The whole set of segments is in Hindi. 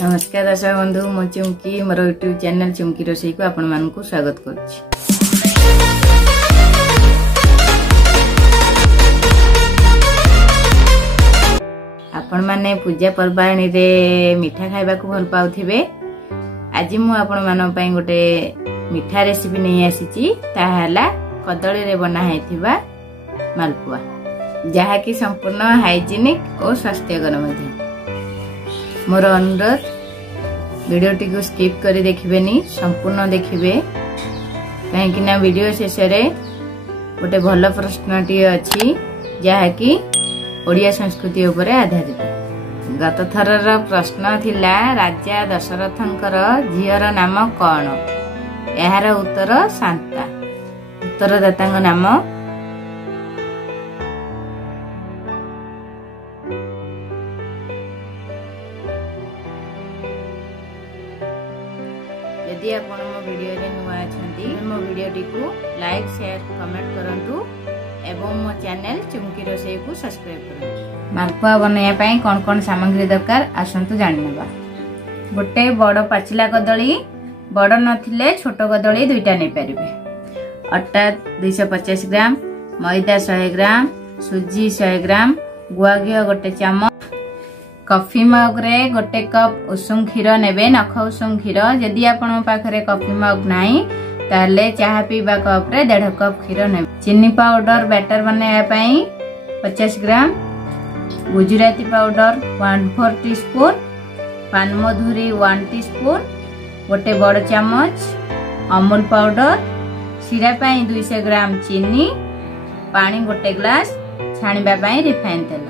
नमस्कार दर्शक बंधु मो चुमकी मोर यूट्यूब चैनल चुमकी रोसई को आपण मानकु स्वागत करछि। आपण माने पूजा पर्वाणी रे मिठा खाइबा को भल पाउथिबे। आज मु आपण मान पई गोटे मिठा रेसिपी नै आसीची ताहाला कदली रे बना हैथिबा मालपुआ जहा कि संपूर्ण हाइजीनिक और स्वास्थ्यकर मध्ये। मोर अनुरोध वीडियो टी को स्किप करी देखिबेनी, संपूर्ण देखिबे कहीं ना वीडियो शेष रे गोटे भल प्रश्नटी अछि जहा कि ओडिया संस्कृति उपरे आधारित। गत थरर प्रश्न थिला राजा दशरथंकर झियर नाम कौन? यार उत्तर शांता। उत्तरदाता नाम यदि आपण मो वीडियो रे नुआ अछंती मो वीडियो टी को लाइक शेयर कमेंट करंतु एवं मो चैनल चुमकी रोसई को सब्सक्राइब करंतु। मालपुआ बनाया पई कोन कोन सामग्री दरकार आसंतु जानिबा। गोटे बड़ पाचिला कदली, बड़ नथिले छोट कदली दुईटा नै परिबे। आटा 250 ग्राम, मैदा 100 ग्राम, सुजी 100 ग्राम, गुआ घिओ गोटे चामच, कॉफी मग रे गोटे कप उषुम क्षीर नेबे, नख उषुम क्षीर। यदि आपण पाखरे कॉफी मग नाही ताले चाहा पीबा कप रे 1.5 कप क्षीर नेबे। चीनी पाउडर बैटर बनाया पई 50 ग्राम, गुजराती पाउडर 1/4 टीस्पून, पान मधुरी 1 टीस्पून, गोटे बड़ चामच अमूल पाउडर, सीरा पई 200 ग्राम चीनी, पानी गोटे ग्लास, छाणीबा पई रिफाइन तेल।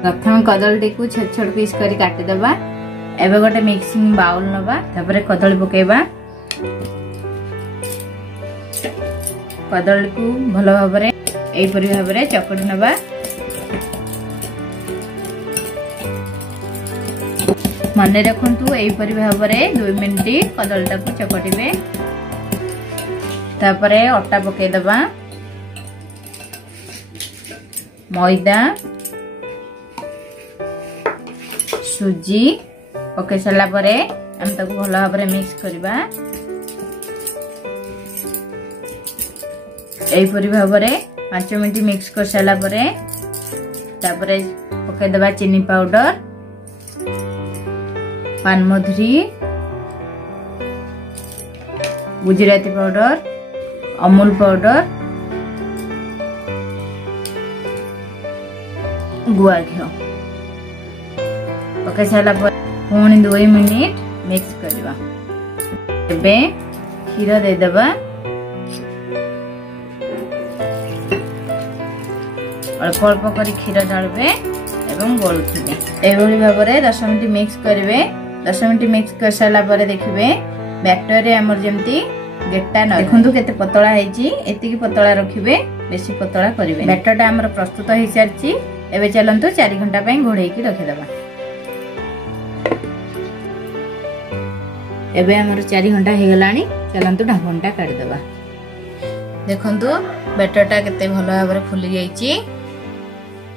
प्रथम कदली को छोट छोट पीस करी काटी दबा। एबे गोटे मिक्सिंग बाउल नबा, तापरे कदली पकेबा। कदली को भलो भाबरे एई परि भाबरे चकड़ी नबा। माने रखंतु एई परि भाबरे 2 मिनिट कदलीटा को चकटिबे। तापरे आटा पके दबा, मैदा, सुजी पके सारा परे हम ताको भलो भाबरे मिक्स करबा। एई परि भाबरे 5 मिनिट मिक्स कर सारा परे तापरे पके दबा चीनी पाउडर, पान मधुरी, गुजराती पाउडर, अमूल पाउडर, गुआ घिओ पके सारा पर पुणी 2 मिनिट मिक्स करबा। एबे क्षीर दे दबा। अल्प अल्प करी क्षीर ढालबे एवं गोलुथिबे। एभली भाबरे 10 मिनिट मिक्स करबे। 10 मिनिट मिक्स कर साला परे देखिबे बैटर रे हमर जेमती गेटा न देखंतु केते पतळा हैची। एतिकी पतळा रखिबे, बेसी पतळा करिवे। बैटरटा हमर प्रस्तुत होई सारची। एबे चलंतु 4 घंटा पई घोड़ेई की रखि दबा। एबे हमर 4 घंटा हे गलानी। चलंतु ढाकणटा काढि दबा। देखंतु बैटरटा केते भलो भाबरे फुली जाईची।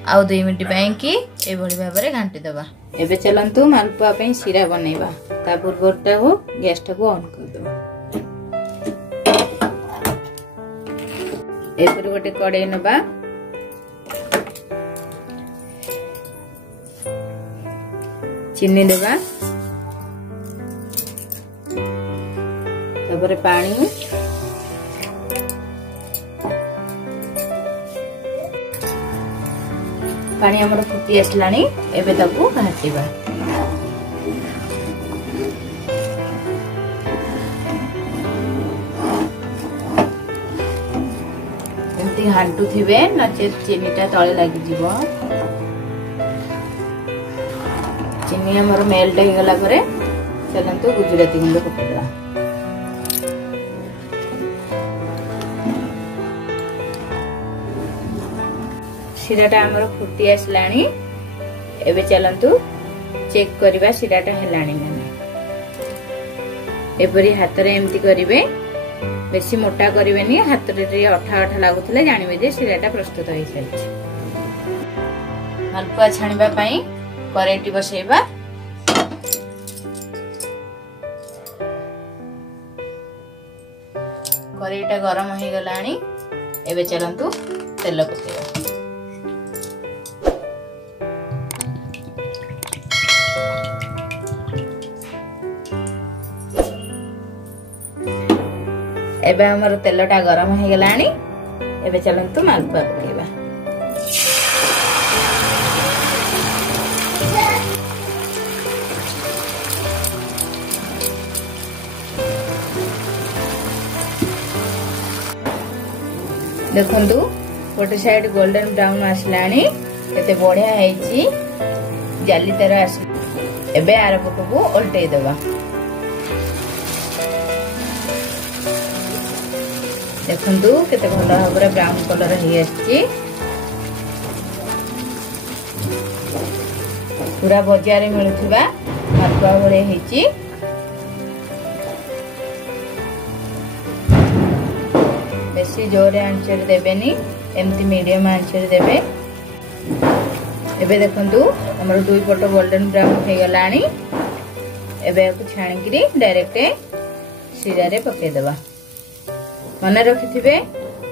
आउ 2 मिनिट पई की ए भली भाबरे घांटी दबा। एबे चलंतु मालपुआ पई सिरा बनेबा। ता पूर्वटा हो गैस टा को ऑन कर दबा। ए पर गोटे कड़ाई नबा। चीनी देबा, तापरे पानी, पानी हमर फुटी आसलानी। एबे ताकू घाटिबा। एमती घांटू थिबे नचे चीनीटा तळे लागि जीवो। चीनी हमर मेल्ट हो गला परे चलंतु गुजराती गुंड पकेबा। सिराटा हमर फुटी आसलानी। एबे चलंतु चेक करबा सिराटा हेलानी ना। एपरी हाथ रे एमती करिवे बेसी मोटा करेनि हाथ रे अठा अठा लागुले जानवे जे सिराटा प्रस्तुत हो सारी। मालपुआ छाणिबा पई करेटी बसेबा। करेईटा गरम हो गलानी। एबे चलंतु तेल पकेबा। एबे हमर तेलटा गरम हो गलानी। एबे चलंतु मालपुआ पकेबा। देखंतु गोटे साइड गोल्डन ब्राउन आसलानी केते बढ़िया हेची जाली तरह आस। एबे आर पटको उल्टे देबा। देखंतु केते भलो भाबरे ब्राउन कलर हे आछि। पूरा बाजार में मिलुथिबा मालपुआ भले हेची। बेसी जोरे आंचर देबेनी, एमती मीडियम आंचर देबे। एबे देखंतु हमर दुई पट गोल्डन ब्राउन हे गलानी। एबे को छाणिकरी डायरेक्ट सिरा रे पके देबा। मने रखिथिबे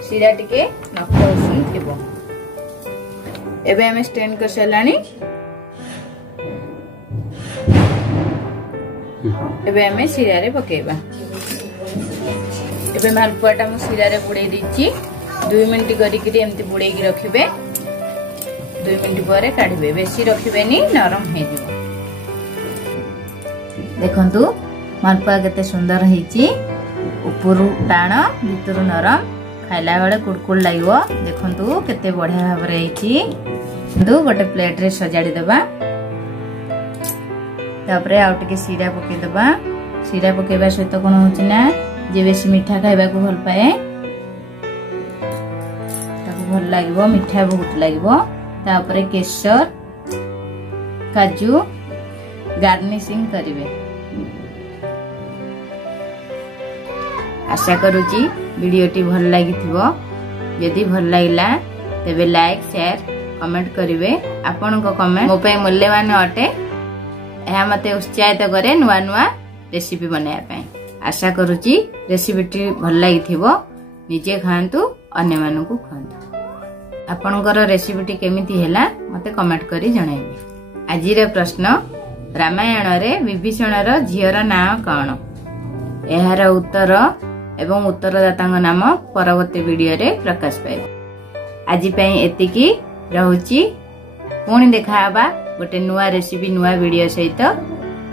सिरा टिके नख उषुम थिबो। एबे हम स्टेन कर सलानी। एबे हम सिरा रे पकेबा। एबे मालपुआटा मु सिरा रे बुड़े दिछि। 2 मिनिट करिकरी एमती बुड़े की रखिबे। 2 मिनिट परे काढिबे। बेसी रखिबेनी नरम हे जिवो। देखंतु मालपुआ केते सुंदर हेछि। ऊपर टाण भीतर नरम खाइला बेले कुड़कुड़ लागो। देखंतु केते बढ़िया भाबरे हेछि। दु गोटे प्लेट रे सजाडी देबा। तापरे आउ टिके सिरा पके देबा। सिरा पकेबा सहित कोन होछि ना जे बेसी मिठा खाइबा को भल पाए ताको भल लागबो। मिठा बहुत लागबो। तापरे केसर काजू गार्निशिंग करिवे। आशा करूची वीडियोटी भल लागिथिबो। यदि भल लागिला तेबे लाइक शेयर कमेंट करिवे। आपनको कमेंट मो पे मूल्यवान अटे। एहा मते उत्साहित करे नुआ नुआ रेसिपी बनाया पाए। आशा करूची रेसिपीटी भल लागिथिबो। निजे खांतु अन्य मानकु खांतु। आपनकर रेसिपीटी केमिति हैला मते कमेंट करी जणाइबे। आजिर प्रश्न रामायण रे विभीषणर झियर नाम कोन? एहार उत्तर एवं उत्तरदातांग नाम परवर्ती वीडियो रे प्रकाश पाइब। आजि पई एतिकी रहउची। पुणी देखाबा गोटे नुआ रेसिपी नुआ वीडियो सहित।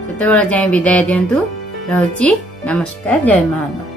सेतेबेला जाय विदाय दियंतु। रहउची। नमस्कार। जय महानव।